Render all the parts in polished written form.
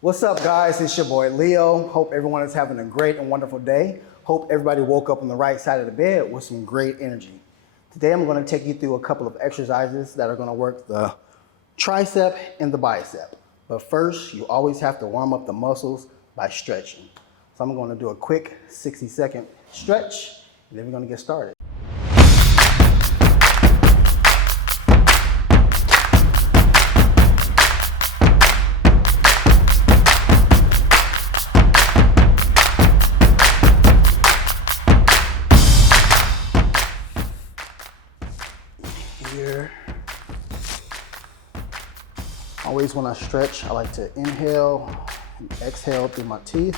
What's up, guys? It's your boy Leo. Hope everyone is having a great and wonderful day. Hope everybody woke up on the right side of the bed with some great energy. Today I'm going to take you through a couple of exercises that are going to work the tricep and the bicep. But first, you always have to warm up the muscles by stretching. So I'm going to do a quick 60-second stretch, and then we're going to get started. Here. Always when I stretch, I like to inhale and exhale through my teeth.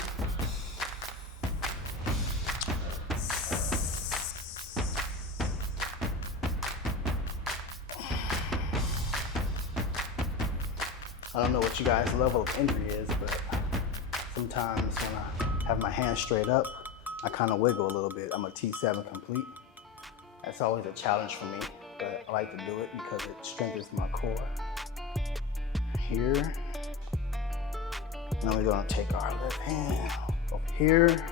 I don't know what you guys' level of injury is, but sometimes when I have my hands straight up, I kind of wiggle a little bit. I'm a T7 complete. That's always a challenge for me, but I like to do it because it strengthens my core. Here. Now we're gonna take our left hand over here.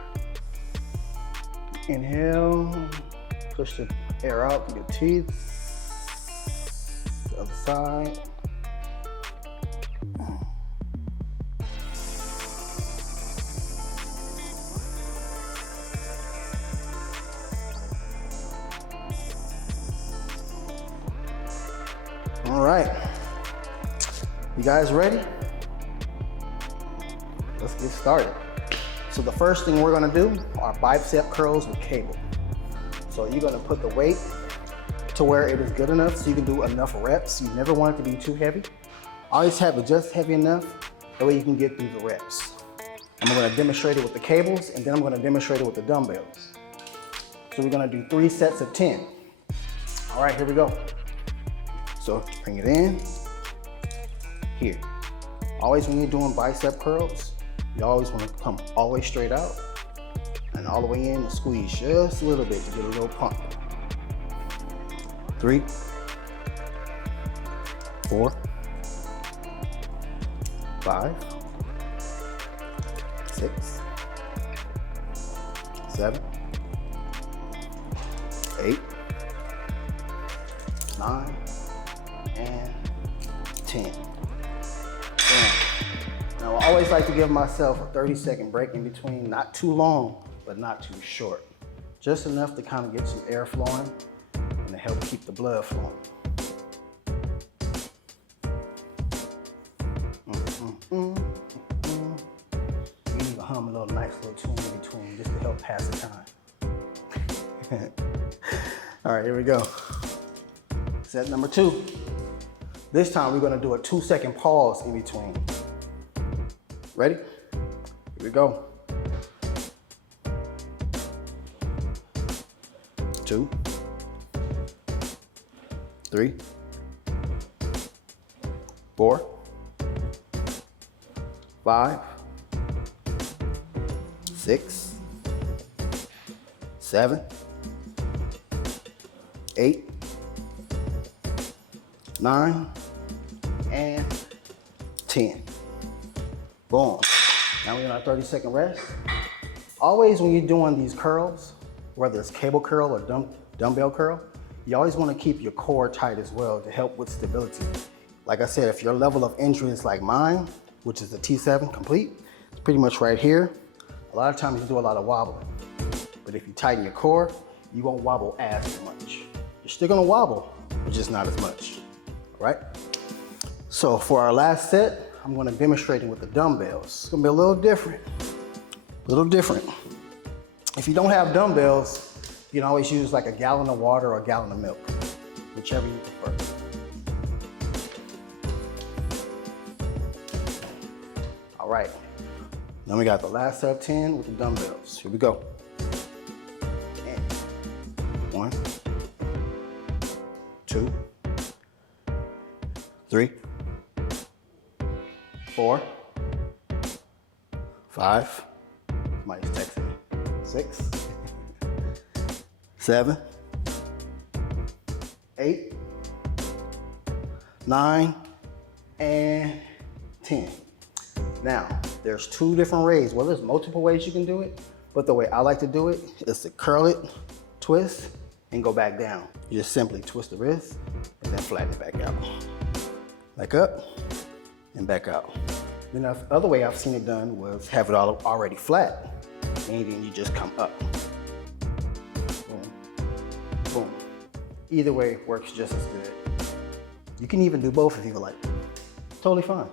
Inhale, push the air out through your teeth. The other side. All right, you guys ready? Let's get started. So the first thing we're gonna do are bicep curls with cable. So you're gonna put the weight to where it is good enough so you can do enough reps. You never want it to be too heavy. Always have it just heavy enough, that way you can get through the reps. I'm gonna demonstrate it with the cables, and then I'm gonna demonstrate it with the dumbbells. So we're gonna do 3 sets of 10. All right, here we go. So bring it in, here. Always when you're doing bicep curls, you always want to come all the way straight out and all the way in and squeeze just a little bit to get a little pump. 3, 4, 5, 6, 7, 8, 9, and 10. Now I always like to give myself a 30-second break in between, not too long, but not too short. Just enough to kind of get some air flowing and to help keep the blood flowing. You need to hum a little nice little tune in between just to help pass the time. All right, here we go. Set number 2. This time we're gonna do a 2-second pause in between. Ready? Here we go. 2, 3, 4, 5, 6, 7, 8, 9, and 10. Boom. Now we're in our 30-second rest. Always when you're doing these curls, whether it's cable curl or dumbbell curl, you always want to keep your core tight as well to help with stability. Like I said, if your level of injury is like mine, which is a T7 complete, it's pretty much right here. A lot of times you do a lot of wobbling. But if you tighten your core, you won't wobble as much. You're still gonna wobble, but just not as much. Right? So for our last set, I'm gonna demonstrate it with the dumbbells. It's gonna be a little different. If you don't have dumbbells, you can always use like a gallon of water or a gallon of milk, whichever you prefer. All right, then we got the last set of 10 with the dumbbells. Here we go. And 1, 2, 3, 4, 5, somebody's texting me, 6, 7, 8, 9, and 10. Now, there's two different ways. Well, there's multiple ways you can do it, but the way I like to do it is to curl it, twist, and go back down. You just simply twist the wrist and then flatten it back out. Back up and back out. Then the other way I've seen it done was have it all already flat, and then you just come up. Boom, boom. Either way works just as good. You can even do both if you would like. Totally fine.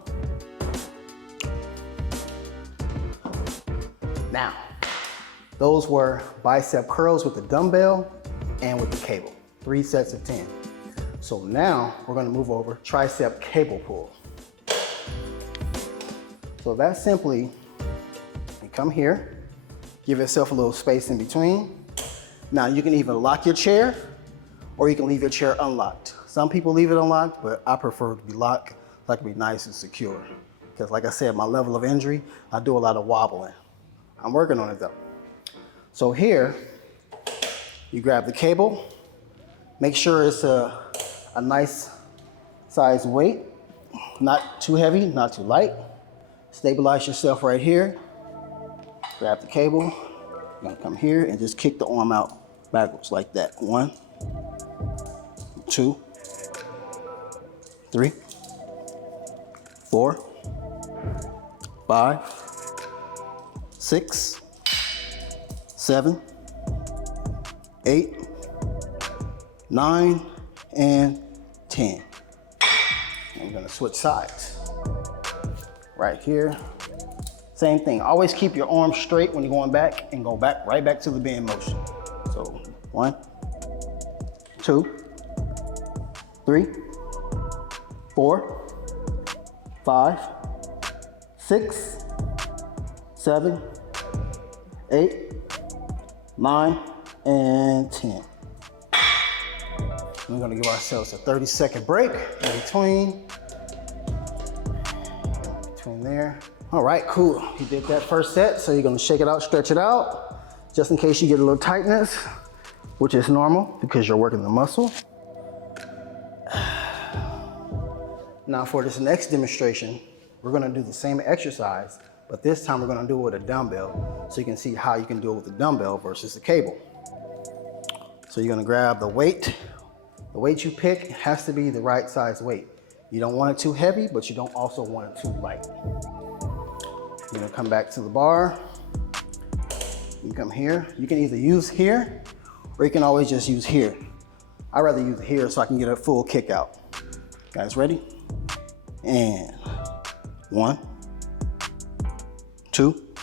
Now, those were bicep curls with the dumbbell and with the cable. 3 sets of 10. So now we're gonna move over tricep cable pull. So that's simply, you come here, give yourself a little space in between. Now you can either lock your chair or you can leave your chair unlocked. Some people leave it unlocked, but I prefer to be locked so I can be nice and secure. Because like I said, my level of injury, I do a lot of wobbling. I'm working on it though. So here, you grab the cable, make sure it's a nice size weight, not too heavy, not too light. Stabilize yourself right here. Grab the cable, you're gonna come here and just kick the arm out backwards like that. 1, 2, 3, 4, 5, 6, 7, 8, 9, and 10. I'm gonna switch sides. Right here, same thing. Always keep your arms straight when you're going back and go back, right back to the bend motion. So 1, 2, 3, 4, 5, 6, 7, 8, 9, and 10. We're gonna give ourselves a 30-second break in between there. All right, cool. You did that first set, so you're gonna shake it out, stretch it out, just in case you get a little tightness, which is normal because you're working the muscle. Now for this next demonstration, we're gonna do the same exercise, but this time we're gonna do it with a dumbbell, so you can see how you can do it with the dumbbell versus the cable. So you're gonna grab the weight. The weight you pick has to be the right size weight. You don't want it too heavy, but you don't also want it too light. You're gonna come back to the bar. You come here. You can either use here, or you can always just use here. I'd rather use here so I can get a full kick out. Guys ready? And 1, 2,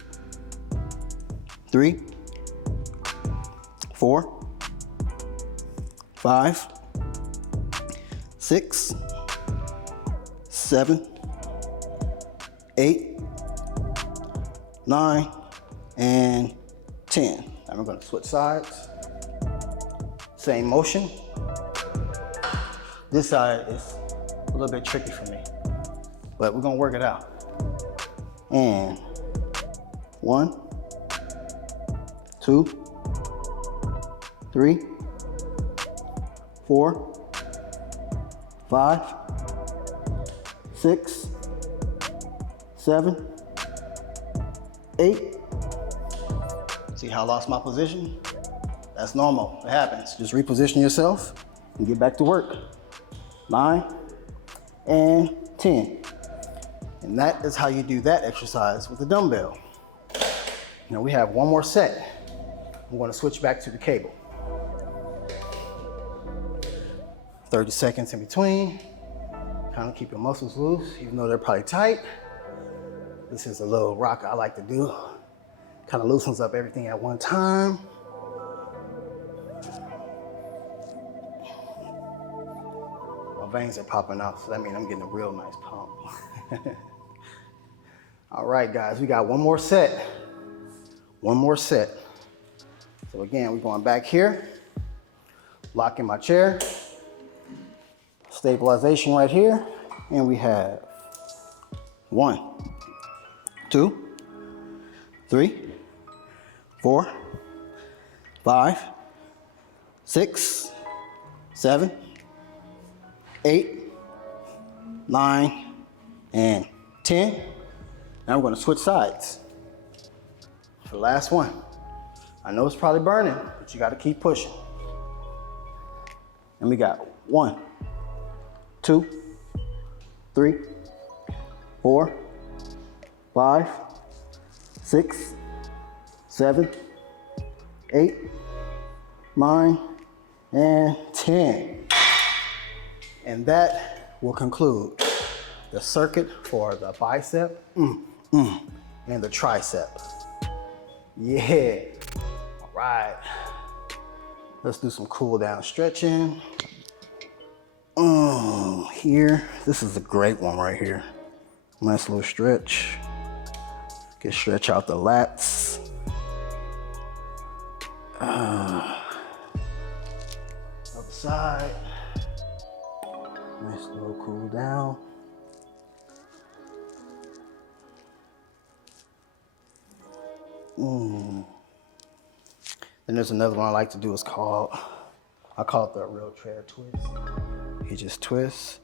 3, 4, 5, 6, 7, 8, 9, and 10. Now we're gonna switch sides. Same motion. This side is a little bit tricky for me, but we're gonna work it out. And 1, 2, 3, 4, 5, 6, 7, 8. See how I lost my position? That's normal, it happens. Just reposition yourself and get back to work. 9 and 10. And that is how you do that exercise with the dumbbell. Now we have one more set. I'm gonna switch back to the cable. 30 seconds in between. Kind of keep your muscles loose, even though they're probably tight. This is a little rock I like to do. Kind of loosens up everything at one time. My veins are popping out, so that means I'm getting a real nice pump. All right, guys, we got one more set. One more set. So again, we're going back here, locking my chair, stabilization right here, and we have 1, 2, 3, 4, 5, 6, 7, 8, 9, and 10. Now I'm gonna switch sides for the last one. I know it's probably burning, but you gotta keep pushing. And we got 1, 2, 3, 4, 5, 6, 7, 8, 9, and 10. And that will conclude the circuit for the bicep and the tricep. Yeah. All right. Let's do some cool down stretching. Here, this is a great one right here. Nice little stretch. Can stretch out the lats. Other side. Nice little cool down. Then there's another one I like to do. I call it the real chair twist. You just twist.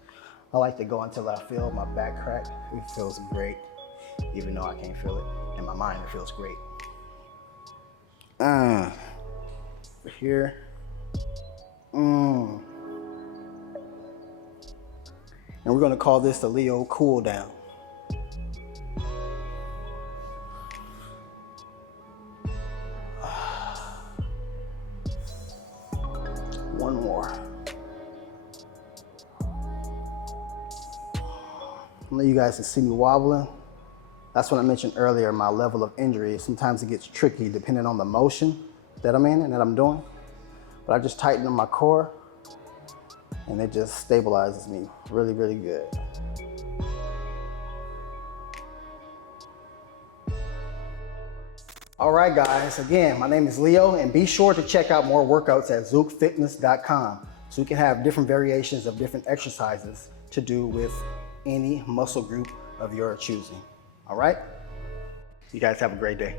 I like to go until I feel my back crack. It feels great, even though I can't feel it. In my mind, it feels great. Here. And we're gonna call this the Leo cool down. One more. I know you guys can see me wobbling. That's what I mentioned earlier, my level of injury. Sometimes it gets tricky depending on the motion that I'm in and that I'm doing. But I just tighten up my core and it just stabilizes me really, really good. All right, guys, again, my name is Leo, and be sure to check out more workouts at ZukFitness.com so you can have different variations of different exercises to do with any muscle group of your choosing. All right? You guys have a great day.